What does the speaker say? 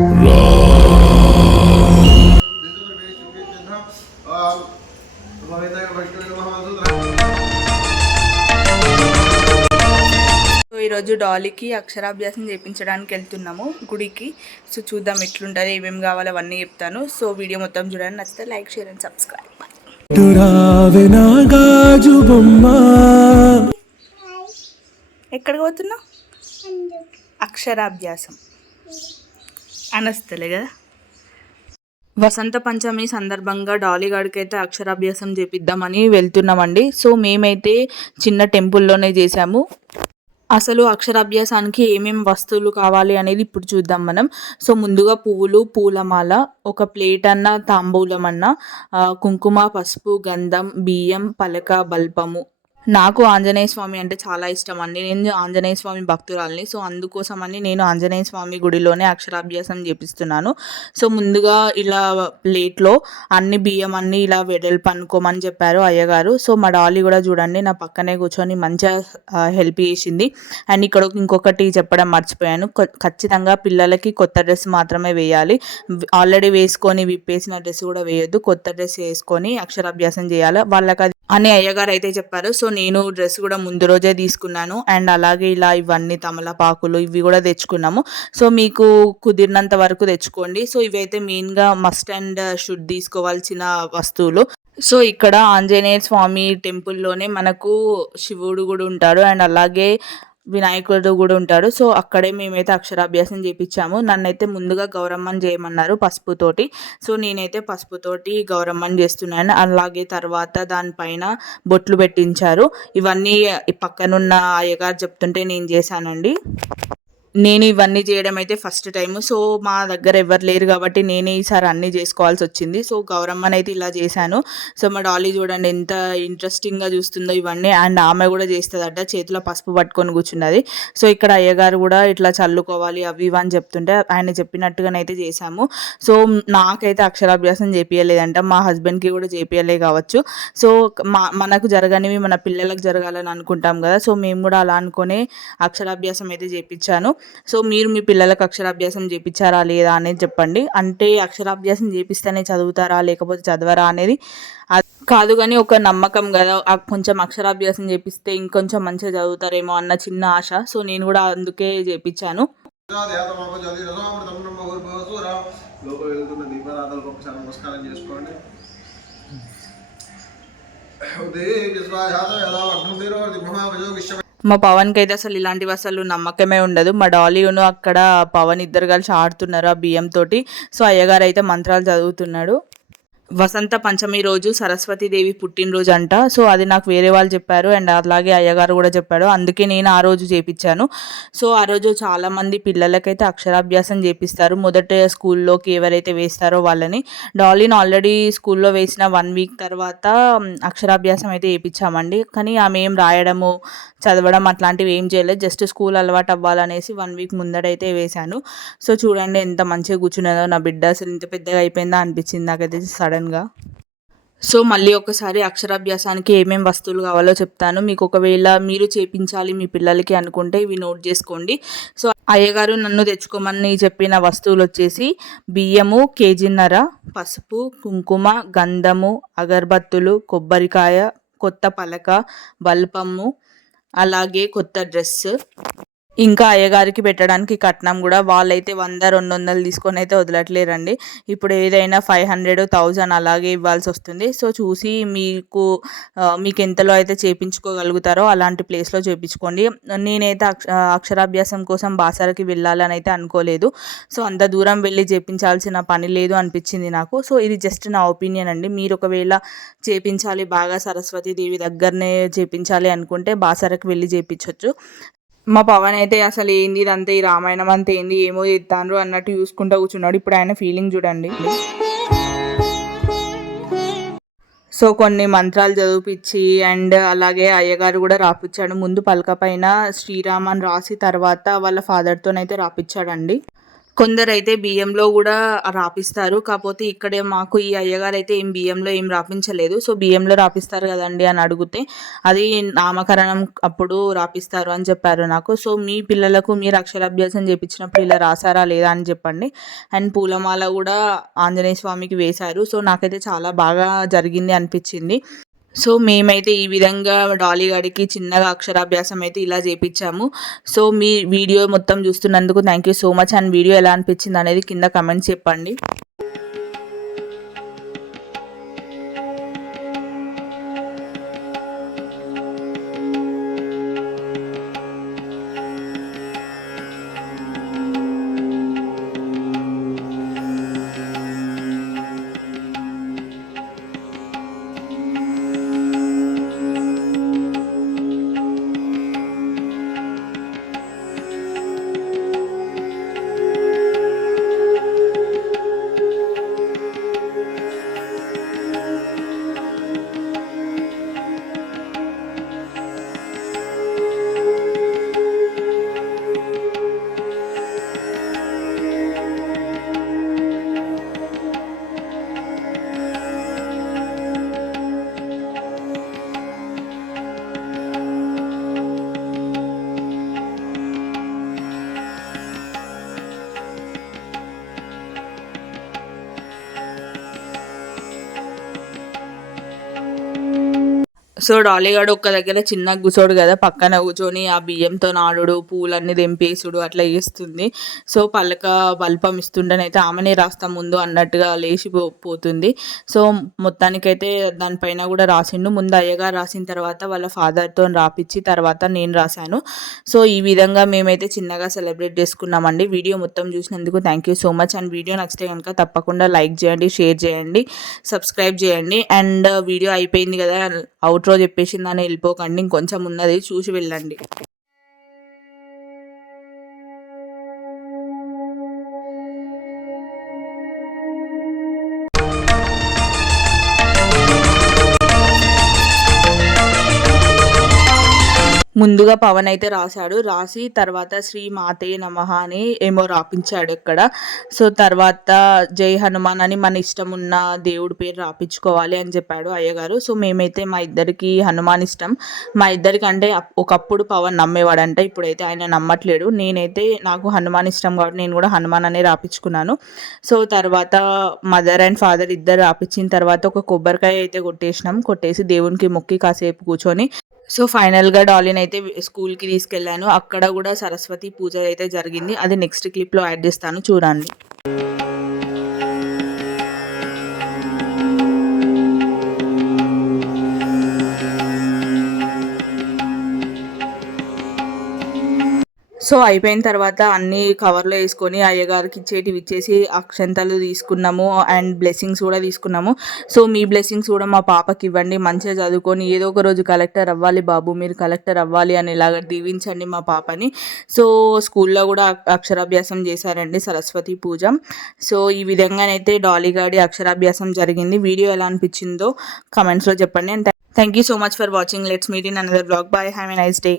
So ఈరోజు డాలీకి అక్షరాభ్యాసం చేయించడానికి వెళ్తున్నాము గుడికి. సో చూద్దాం ఎట్లుంటుంది ఏమేమి కావాలో అవన్నీ చెప్తాను. సో వీడియో మొత్తం చూడండి నచ్చితే లైక్ షేర్ అండ్ సబ్స్క్రైబ్. ఎక్కడికి పోతున్నావు? అక్షరాభ్యాసం. అనస్తలే కదా. వసంత పంచమి సందర్భంగా డాలీగాడికి అయితే అక్షరాభ్యాసం చేపిద్దామని వెళ్తున్నామండి. సో మేమైతే చిన్న టెంపుల్లోనే చేసాము అసలు అక్షరాభ్యాసానికి ఏమేమి వస్తువులు కావాలి అనేది ఇప్పుడు చూద్దాం మనం. సో ముందుగా పువ్వులు పూలమాల ఒక ప్లేట్ అన్న తాంబూలం అన్న కుంకుమ పసుపు గంధం బియ్యం పలక బల్పము నాకు ఆంజనేయ స్వామి అంటే చాలా ఇష్టం అండి. నేను ఆంజనేయ స్వామి భక్తురాల్ని. సో అందుకోసమని నేను ఆంజనేయ స్వామి గుడిలోనే అక్షరాభ్యాసం చేపిస్తున్నాను. సో ముందుగా ఇలా ప్లేట్లో అన్ని బియ్యం అన్ని ఇలా వెడల్పు అనుకోమని చెప్పారు అయ్యగారు. సో మా డాలీ కూడా చూడండి నా పక్కనే కూర్చొని మంచిగా హెల్ప్ చేసింది. అండ్ ఇక్కడ ఇంకొకటి చెప్పడం మర్చిపోయాను. ఖచ్చితంగా పిల్లలకి కొత్త డ్రెస్ మాత్రమే వేయాలి. ఆల్రెడీ వేసుకొని విప్పేసిన డ్రెస్ కూడా వేయొద్దు. కొత్త డ్రెస్ వేసుకొని అక్షరాభ్యాసం చేయాలి? వాళ్ళకి అది అని అయ్యగారు అయితే చెప్పారు. సో నేను డ్రెస్ కూడా ముందు రోజే తీసుకున్నాను. అండ్ అలాగే ఇలా ఇవన్నీ తమలపాకులు ఇవి కూడా తెచ్చుకున్నాము. సో మీకు కుదిరినంత వరకు తెచ్చుకోండి. సో ఇవైతే మెయిన్గా మస్ట్ అండ్ షుడ్ తీసుకోవాల్సిన వస్తువులు. సో ఇక్కడ ఆంజనేయ స్వామి టెంపుల్లోనే మనకు శివుడు కూడా ఉంటాడు. అండ్ అలాగే వినాయకుడు కూడా ఉంటాడు. సో అక్కడే మేమైతే అక్షరాభ్యాసం చేయించాము నన్నైతే ముందుగా గౌరమ్మని చేయమన్నారు పసుపుతోటి. సో నేనైతే పసుపుతోటి గౌరమ్మని చేస్తున్నాను. అలాగే తర్వాత దానిపైన బొట్లు పెట్టించారు. ఇవన్నీ పక్కనున్న అయ్యగారు చెప్తుంటే నేను చేశానండి. నేను ఇవన్నీ చేయడం అయితే ఫస్ట్ టైం సో మా దగ్గర ఎవరు లేరు కాబట్టి నేనే ఈసారి అన్నీ చేసుకోవాల్సి వచ్చింది. సో గౌరమ్మనైతే ఇలా చేశాను. సో మా డాలీ చూడండి ఎంత ఇంట్రెస్టింగ్గా చూస్తుందో ఇవన్నీ. అండ్ ఆమె కూడా చేస్తుందట చేతిలో పసుపు పట్టుకొని కూర్చున్నది. సో ఇక్కడ అయ్యగారు కూడా ఇట్లా చల్లుకోవాలి అవి ఇవి అని చెప్తుంటే ఆయన చెప్పినట్టుగానైతే చేశాము. సో నాకైతే అక్షరాభ్యాసం చేపియలేదంట. మా హస్బెండ్కి కూడా చేపియలే కావచ్చు. సో మా మనకు జరగనివి మన పిల్లలకు జరగాలని అనుకుంటాం కదా. సో మేము కూడా అలా అనుకునే అక్షరాభ్యాసం అయితే చేపించాను. సో మీరు మీ పిల్లలకు అక్షరాభ్యాసం చేపించారా లేదా అనేది చెప్పండి. అంటే అక్షరాభ్యాసం చేపిస్తేనే చదువుతారా లేకపోతే చదవరా అనేది అది కాదు కానీ ఒక నమ్మకం కదా ఆ కొంచెం అక్షరాభ్యాసం చేపిస్తే ఇంకొంచెం మంచిగా చదువుతారేమో అన్న చిన్న ఆశ. సో నేను కూడా అందుకే చేపించాను. లోపల వెళ్తున్న దీపారాధనకు ఒకసారి నమస్కారం చేసుకోండి ఉదయం ఎలా దిమహాభజో విశ్వ మా పవన్కి అయితే అసలు ఇలాంటివి అసలు నమ్మకమే ఉండదు. మా డాలీను అక్కడ పవన్ ఇద్దరు కలిసి ఆడుతున్నారు ఆ బియ్యం తోటి. సో అయ్యగారు అయితే మంత్రాలు చదువుతున్నాడు. వసంత పంచమి రోజు సరస్వతీదేవి పుట్టినరోజు అంట సో అది నాకు వేరే వాళ్ళు చెప్పారు. అండ్ అలాగే అయ్యగారు కూడా చెప్పాడు అందుకే నేను ఆ రోజు చేపించాను. సో ఆ రోజు చాలామంది పిల్లలకైతే అక్షరాభ్యాసం చేపిస్తారు. మొదట స్కూల్లోకి ఎవరైతే వేస్తారో వాళ్ళని. డాలిన్ ఆల్రెడీ స్కూల్లో వేసిన వన్ వీక్ తర్వాత అక్షరాభ్యాసం అయితే చేయించామండి కానీ ఆమె ఏం రాయడము చదవడం అట్లాంటివి ఏం చేయలేదు. జస్ట్ స్కూల్ అలవాటు అవ్వాలనేసి వన్ వీక్ ముందడైతే వేశాను. సో చూడండి ఎంత మంచిగా కూర్చున్నదో. నా బిడ్డ అసలు ఇంత పెద్దగా అయిపోయిందా అనిపించింది నాకైతే సడన్గా? సో మళ్ళీ ఒకసారి అక్షరాభ్యాసానికి ఏమేమి వస్తువులు కావాలో చెప్తాను. మీకు ఒకవేళ మీరు చేపించాలి మీ పిల్లలకి అనుకుంటే ఇవి నోట్ చేసుకోండి. సో అయ్యగారు నన్ను తెచ్చుకోమని చెప్పిన వస్తువులు వచ్చేసి బియ్యము కేజీన్నర పసుపు కుంకుమ గంధము అగరబత్తులు కొబ్బరికాయ కొత్త పలక బల్పము అలాగే కొత్త డ్రెస్ ఇంకా అయ్యగారికి పెట్టడానికి కట్నం కూడా వాళ్ళైతే వంద రెండు వందలు తీసుకొని అయితే వదలట్లేరండి. ఇప్పుడు ఏదైనా ఫైవ్ హండ్రెడ్ థౌజండ్ అలాగే ఇవ్వాల్సి వస్తుంది. సో చూసి మీకు మీకు ఎంతలో అయితే చేపించుకోగలుగుతారో అలాంటి ప్లేస్లో చేపించుకోండి. నేనైతే అక్ష అక్షరాభ్యాసం కోసం బాసరకి వెళ్ళాలని అయితే అనుకోలేదు. సో అంత దూరం వెళ్ళి చేపించాల్సిన పని లేదు అనిపించింది నాకు. సో ఇది జస్ట్ నా ఒపీనియన్ అండి. మీరు ఒకవేళ చేపించాలి బాగా సరస్వతి దేవి దగ్గరనే చేపించాలి అనుకుంటే బాసరకు వెళ్ళి చేపించవచ్చు మా పవన్ అయితే అసలు ఏంది ఇదంతా ఈ రామాయణం అంతా ఏంది ఏమో చేస్తాను అన్నట్టు చూసుకుంటూ కూర్చున్నాడు. ఇప్పుడు ఆయన ఫీలింగ్ చూడండి. సో కొన్ని మంత్రాలు చదివిపించి అండ్ అలాగే అయ్యగారు కూడా రాపిచ్చాడు. ముందు పలక పైన శ్రీరామ్ అని రాసి తర్వాత వాళ్ళ ఫాదర్తోనైతే రాపిచ్చాడండి. కొందరైతే బియ్యంలో కూడా రాపిస్తారు. కాకపోతే ఇక్కడే మాకు ఈ అయ్యగారు అయితే ఏం బియ్యంలో ఏం రాపించలేదు. సో బియ్యంలో రాపిస్తారు కదండి అని అడిగితే అది నామకరణం అప్పుడు రాపిస్తారు అని చెప్పారు నాకు. సో మీ పిల్లలకు మీరు అక్షరాభ్యాసం చేపించినప్పుడు ఇలా రాసారా లేదా అని చెప్పండి. అండ్ పూలమాల కూడా ఆంజనేయ స్వామికి వేశారు. సో నాకైతే చాలా బాగా జరిగింది అనిపించింది. సో మేమైతే ఈ విధంగా డాలీ గాడికి చిన్నగా అక్షరాభ్యాసం అయితే ఇలా చేపించాము. సో మీ వీడియో మొత్తం చూస్తున్నందుకు thank you so much. And video ఎలా అనిపించింది అనేది కింద కమెంట్స్ చెప్పండి. సో డాలీగాడు ఒక్క దగ్గర చిన్న కూర్చోడు కదా పక్కన కూర్చొని ఆ బియ్యంతో నాడుడు పూలన్నీ తెంపేసుడు అట్లా చేస్తుంది. సో పలక బల్పం ఇస్తుండనైతే ఆమెనే రాస్తా ముందు అన్నట్టుగా లేచి పో- పోతుంది. సో మొత్తానికైతే దానిపైన కూడా రాసిండు. ముందు అయ్యగారు రాసిన తర్వాత వాళ్ళ ఫాదర్తో రాపిచ్చి తర్వాత నేను రాశాను. సో ఈ విధంగా మేమైతే చిన్నగా సెలబ్రేట్ చేసుకున్నామండి. వీడియో మొత్తం చూసినందుకు thank you so much. And video నచ్చితే కనుక తప్పకుండా లైక్ చేయండి షేర్ చేయండి సబ్స్క్రైబ్ చేయండి. అండ్ వీడియో అయిపోయింది కదా అవుట్ అవుట్రో చెప్పేసిందని వెళ్ళిపోకండి ఇంకొంచెం ఉన్నది చూసి వెళ్ళండి. ముందుగా పవన్ అయితే రాశాడు. రాసి తర్వాత శ్రీ మాతే నమః అని ఏమో రాపించాడు ఇక్కడ సో తర్వాత జై హనుమాన్ అని మన ఇష్టం ఉన్న దేవుడి పేరు రాపించుకోవాలి అని చెప్పాడు అయ్యగారు. సో మేమైతే మా ఇద్దరికి హనుమాన్ ఇష్టం. మా ఇద్దరికి అంటే ఒకప్పుడు పవన్ నమ్మేవాడంట. ఇప్పుడైతే ఆయన నమ్మట్లేడు. నేనైతే నాకు హనుమాన్ ఇష్టం కాబట్టి నేను కూడా హనుమాన్ అనే రాపించుకున్నాను. సో తర్వాత మదర్ అండ్ ఫాదర్ ఇద్దరు రాపించిన తర్వాత ఒక కొబ్బరికాయ అయితే కొట్టేసినాం. కొట్టేసి దేవునికి మొక్కి కాసేపు కూర్చొని సో ఫైనల్గా డాలిన్ అయితే స్కూల్కి తీసుకెళ్ళాను. అక్కడ కూడా సరస్వతి పూజ అయితే జరిగింది. అది నెక్స్ట్ క్లిప్లో యాడ్ చేస్తాను. చూడండి. సో అయిపోయిన తర్వాత అన్ని కవర్లో వేసుకొని అయ్యగారికి ఇచ్చేటివి ఇచ్చేసి అక్షంతలు తీసుకున్నాము అండ్ బ్లెస్సింగ్స్ కూడా తీసుకున్నాము. సో మీ బ్లెస్సింగ్స్ కూడా మా పాపకి ఇవ్వండి మంచిగా చదువుకొని ఏదో ఒక రోజు కలెక్టర్ అవ్వాలి బాబు మీరు కలెక్టర్ అవ్వాలి అని ఇలాగ దీవించండి మా పాపని. సో స్కూల్లో కూడా అక్షరాభ్యాసం చేశారండి సరస్వతి పూజ. సో ఈ విధంగానైతే డాలీగాడి అక్షరాభ్యాసం జరిగింది. వీడియో ఎలా అనిపించిందో కమెంట్స్లో చెప్పండి. And thank you so much for watching let's meet in another blog bye have a nice day